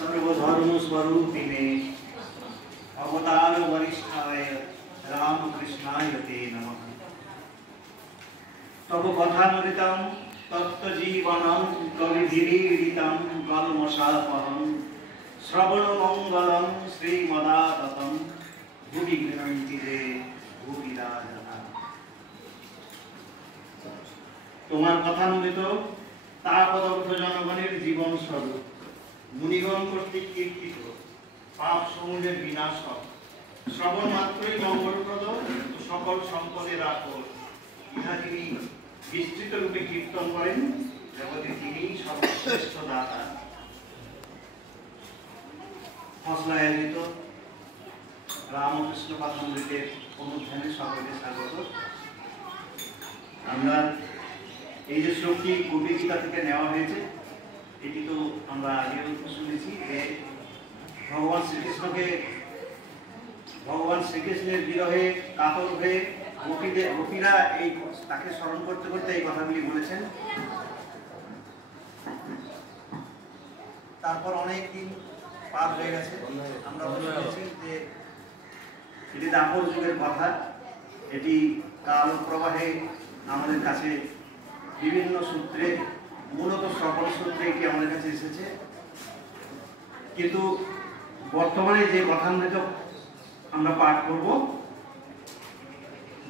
सर्वधर्मस्वरूपिणे अवतार वरिष्ठाय रामकृष्णाय ते नमः। तव कथामृतं तत्त्वजीवनं कविभिरीडितं कल्मषापहं श्रवणमङ्गलं श्रीमदाततं भुवि गृह्णन्ति ते भुविरा जना। তোমার কথামৃত তাপদগ্ধ জনগণের জীবন স্বরূপ মুনিগণ কর্তৃক কীর্তিত পাপ সমূহের বিনাশক শ্রবণ মাত্রই মঙ্গলপ্রদ সকল সম্পদের আকর ইহা যিনি বিস্তৃত রূপে কীর্তন করেন জগতে তিনি সর্বশ্রেষ্ঠ দাতা। মশলায় আয়োজিত রামকৃষ্ণ কথামৃতের অনুষ্ঠানে সকলকে স্বাগত। আমরা এই যে শ্লোকটি কবি গীতা থেকে নেওয়া হয়েছে এটি তো আমরা আগেও শুনেছি যে ভগবান শ্রীকৃষ্ণের বিরহে কাতর হয়ে গোপীরা এই তাকে স্মরণ করতে করতে এই কথাগুলি বলেছেন। তারপর অনেক দিন পার হয়ে গেছে, আমরা শুনেছি যে এটি দাপর যুগের কথা। এটি কাল প্রবাহে আমাদের কাছে বিভিন্ন সূত্রে মূলত সকল সূত্রে এটি আমাদের কাছে এসেছে, কিন্তু বর্তমানে যে কথামৃত আমরা পাঠ করব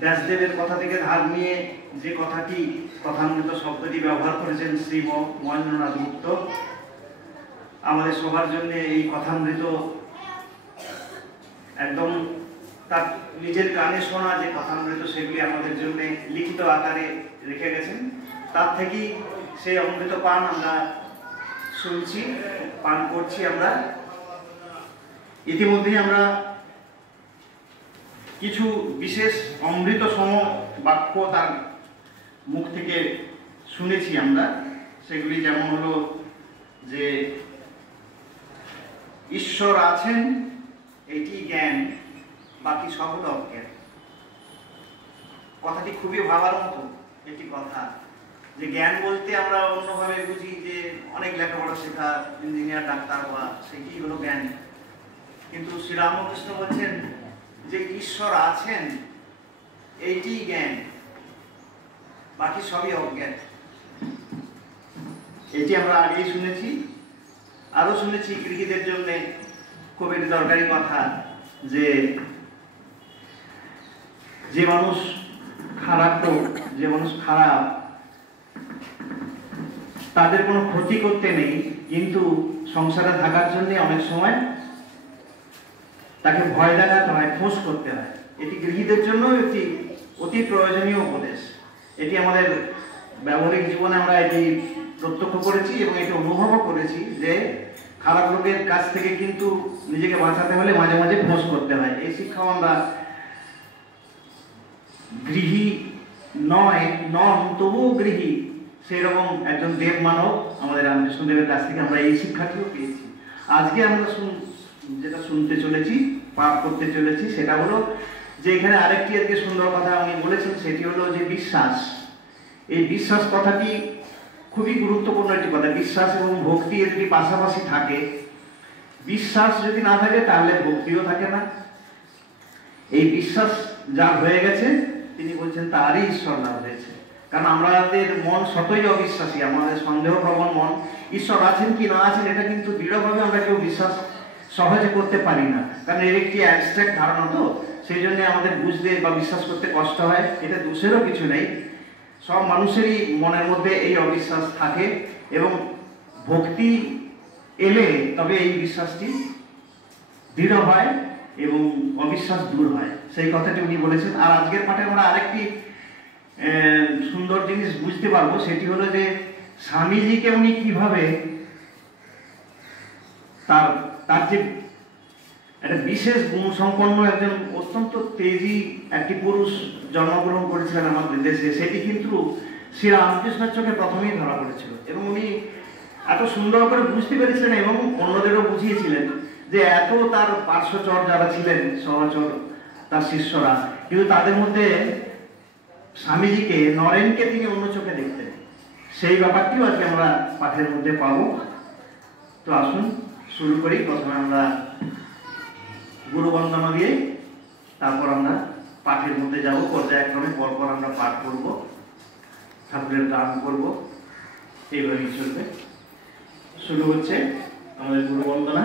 ব্যাসদেবের কথা থেকে ধার নিয়ে যে কথাটি কথামৃত শব্দটি ব্যবহার করেছেন শ্রী মহেন্দ্রনাথ গুপ্ত, আমাদের সবার জন্য এই কথামৃত একদম তার নিজের কানে শোনা যে কথামৃত সেগুলি আমাদের জন্য লিখিত আকারে রেখে গেছেন। তার থেকেই সেই অমৃত পান আমরা শুনছি, পান করছি। আমরা ইতিমধ্যেই আমরা কিছু বিশেষ অমৃত সম বাক্য তার মুখ থেকে শুনেছি আমরা। সেগুলি যেমন হলো যে ঈশ্বর আছেন এটি জ্ঞান, বাকি সব হলো অজ্ঞান। কথাটি খুবই ভাবার মতো একটি কথা, যে জ্ঞান বলতে আমরা অন্যভাবে বুঝি যে অনেক লেখাপড়া শেখা, ইঞ্জিনিয়ার, ডাক্তার হওয়া, সেটি হলো জ্ঞান। কিন্তু শ্রীরামকৃষ্ণ বলছেন যে ঈশ্বর আছেন এইটি জ্ঞান, বাকি সবই অজ্ঞান। এটি আমরা আগেই শুনেছি। আরো শুনেছি গৃহীদের জন্য কবির দরকারি কথা, যে মানুষ খারাপ তাদের কোনো ক্ষতি করতে নেই, কিন্তু সংসারে থাকার জন্য অনেক সময় তাকে ভয় দেখাতে হয়, ফোঁস করতে হয়। এটি গৃহীদের জন্য একটি অতি প্রয়োজনীয় উপদেশ। এটি আমাদের ব্যবহারিক জীবনে আমরা এটি প্রত্যক্ষ করেছি এবং এটি অনুভবও করেছি যে খারাপ লোকের কাছ থেকে কিন্তু নিজেকে বাঁচাতে হলে মাঝে মাঝে ফোঁস করতে হয়। এই শিক্ষাও আমরা গৃহী নন তবুও গৃহী সেরকম একজন দেব মানব আমাদের রামকৃষ্ণদেবের কাছ থেকে আমরা এই শিক্ষাটিও পেয়েছি। আজকে আমরা যেটা শুনতে চলেছি, পাঠ করতে চলেছি, সেটা হলো যে এখানে আরেকটি আজকে সুন্দর কথা উনি বলেছেন, সেটি হলো যে বিশ্বাস। এই বিশ্বাস কথাটি খুবই গুরুত্বপূর্ণ একটি কথা। বিশ্বাস এবং ভক্তি যদি পাশাপাশি থাকে, বিশ্বাস যদি না থাকে তাহলে ভক্তিও থাকে না। এই বিশ্বাস যা হয়ে গেছে তিনি বলছেন তারই ঈশ্বর লাভ হয়েছে। কারণ আমাদের মন শতই অবিশ্বাসী, আমাদের সন্দেহপ্রবণ মন। ঈশ্বর আছেন কি না আছেন এটা কিন্তু দৃঢ়ভাবে আমরা কেউ বিশ্বাস সহজে করতে পারি না, কারণ এর একটি অ্যাবস্ট্রাক্ট ধারণা, তো সেই জন্য আমাদের বুঝতে বা বিশ্বাস করতে কষ্ট হয়। এটা দোষেরও কিছু নেই, সব মানুষেরই মনের মধ্যে এই অবিশ্বাস থাকে, এবং ভক্তি এলে তবে এই বিশ্বাসটি দৃঢ় হয় এবং অবিশ্বাস দূর হয়। সেই কথাটি উনি বলেছেন। আর আজকের পাঠে আমরা আরেকটি সুন্দর জিনিস বুঝতে পারবো, সেটি হলো যে স্বামীজিকে উনি কিভাবে তার যে একটা বিশেষ গুণ সম্পন্ন একজন অত্যন্ত তেজি একটি পুরুষ জন্মগ্রহণ করেছিলেন আমাদের দেশে, সেটি কিন্তু শ্রী রামকৃষ্ণের চোখে প্রথমেই ধরা পড়েছিল, এবং উনি এত সুন্দর করে বুঝতে পেরেছিলেন এবং অন্যদেরও বুঝিয়েছিলেন যে এত তার পার্শ্বচর যারা ছিলেন, সহচর তার শিষ্যরা, কিন্তু তাদের মধ্যে স্বামীজিকে, নরেনকে তিনি অন্য চোখে দেখতেন। সেই ব্যাপারটিও আজকে আমরা পাঠের মধ্যে পাবো। তো আসুন শুরু করি। প্রথমে আমরা গুরু বন্দনা দিয়ে তারপর আমরা পাঠের মধ্যে যাব। পর্যায়ক্রমে পরপর আমরা পাঠ করব, ঠাকুরের গান করব, এইভাবেই চলবে। শুরু হচ্ছে আমাদের গুরু বন্দনা।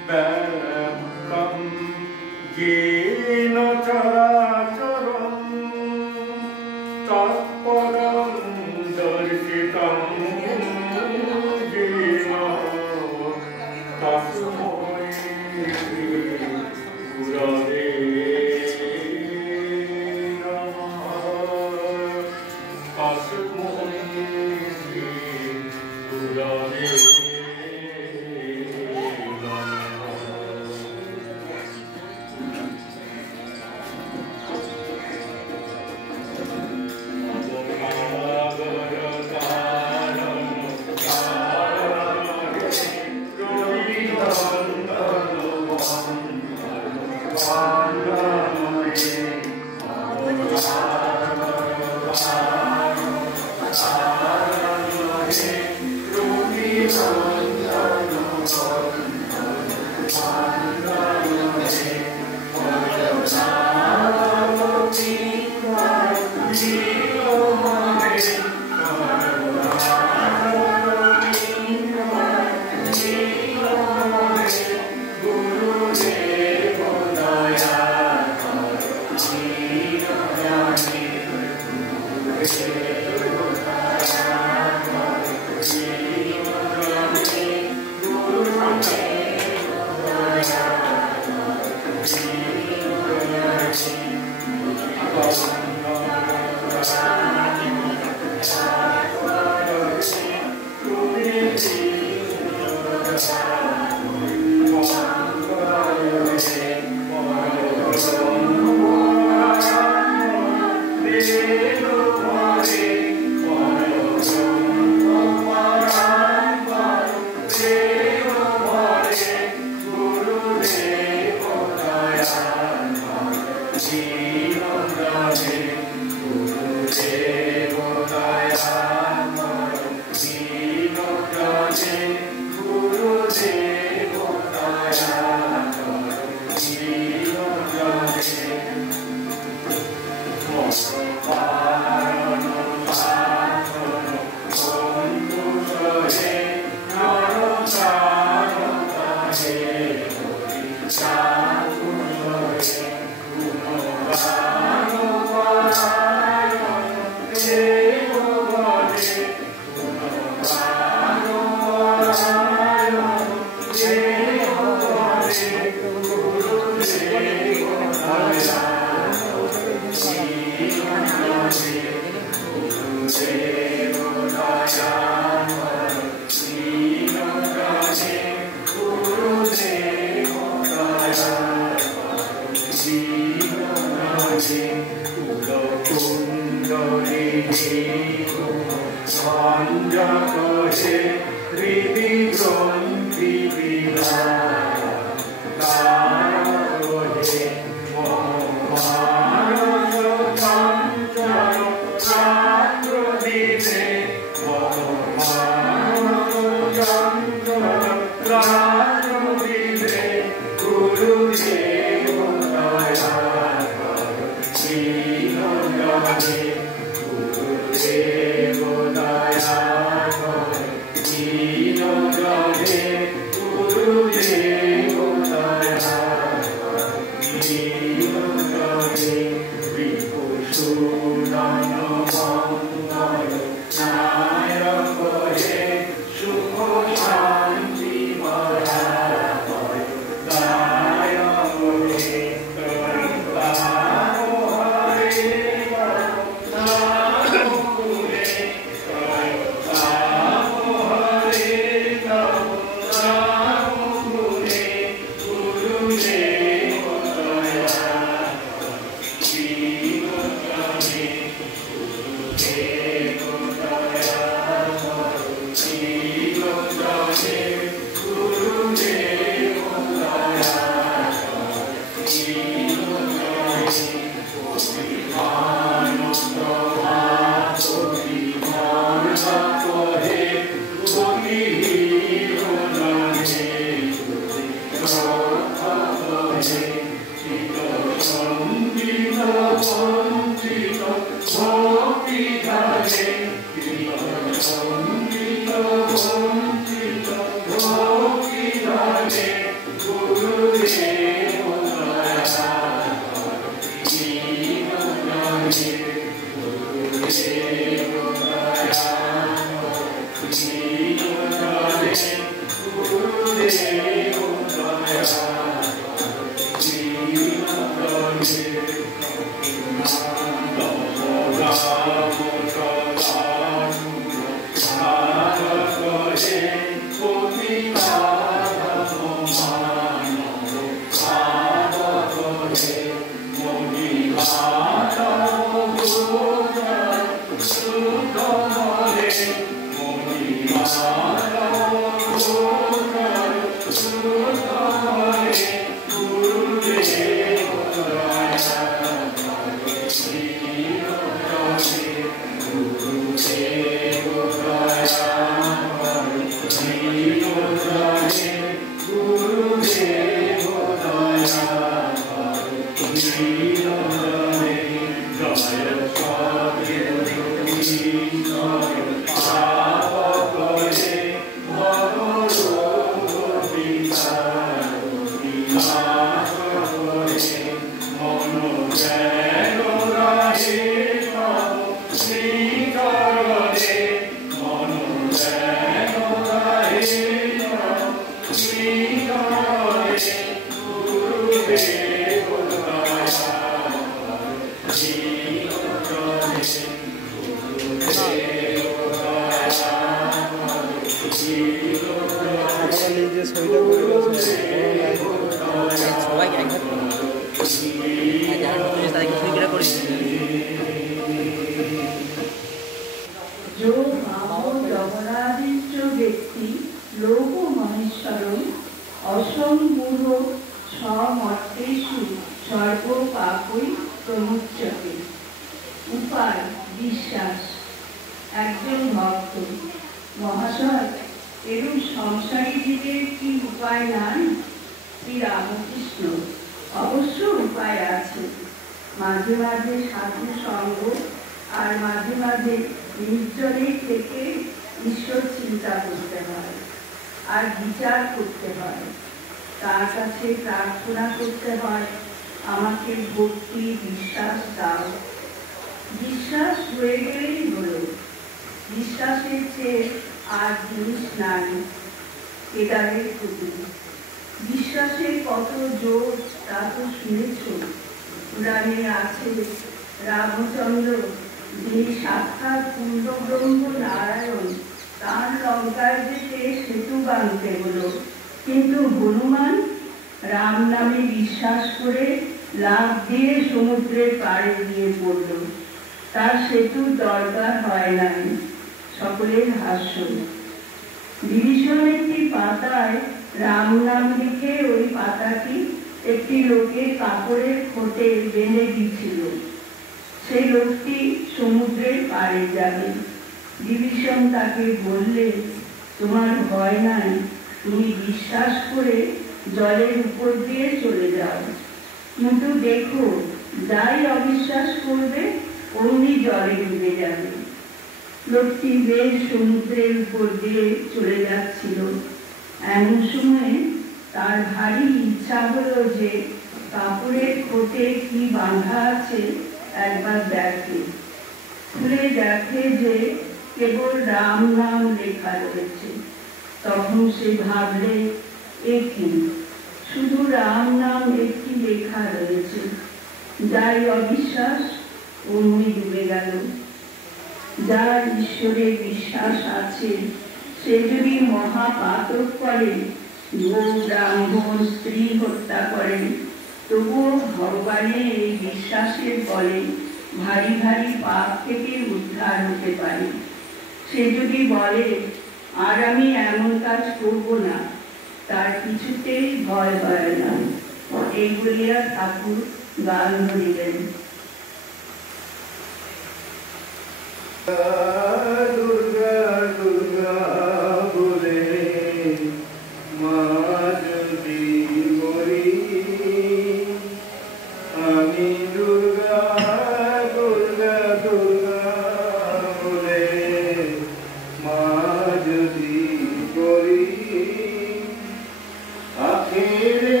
আখেরে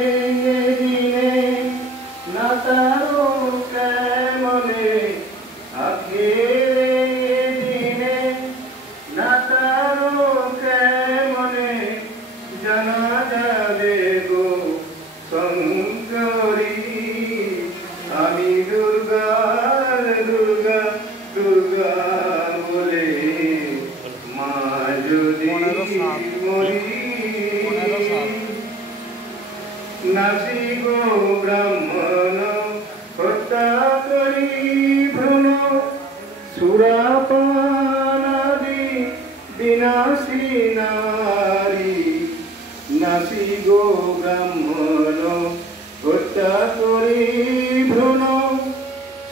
নাসি গো ব্রাহ্মণ হত্যা করি ভ্রণ সুরাপানাদি বিনাশী নারী নাসি গো ব্রাহ্মণ হত্যা করি ভ্রণ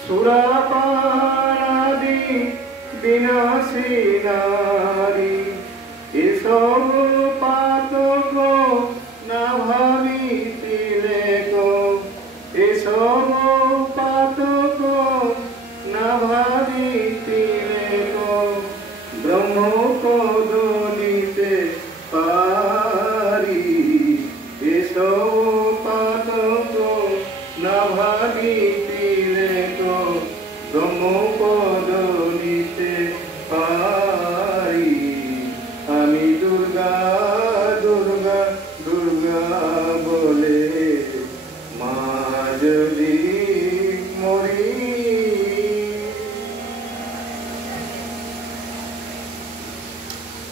সুরাপানাদি বিনাশী নারী এসব পাতক না ভাবিলে গো এসব পাতক না ভাবিলে গো ব্রহ্মপদ নিতে পারি এসব পাতক না ভাবিলে গো ব্রহ্মপদ নিতে পারি আমি দুর্গা দুর্গা দুর্গা বলে মা যদি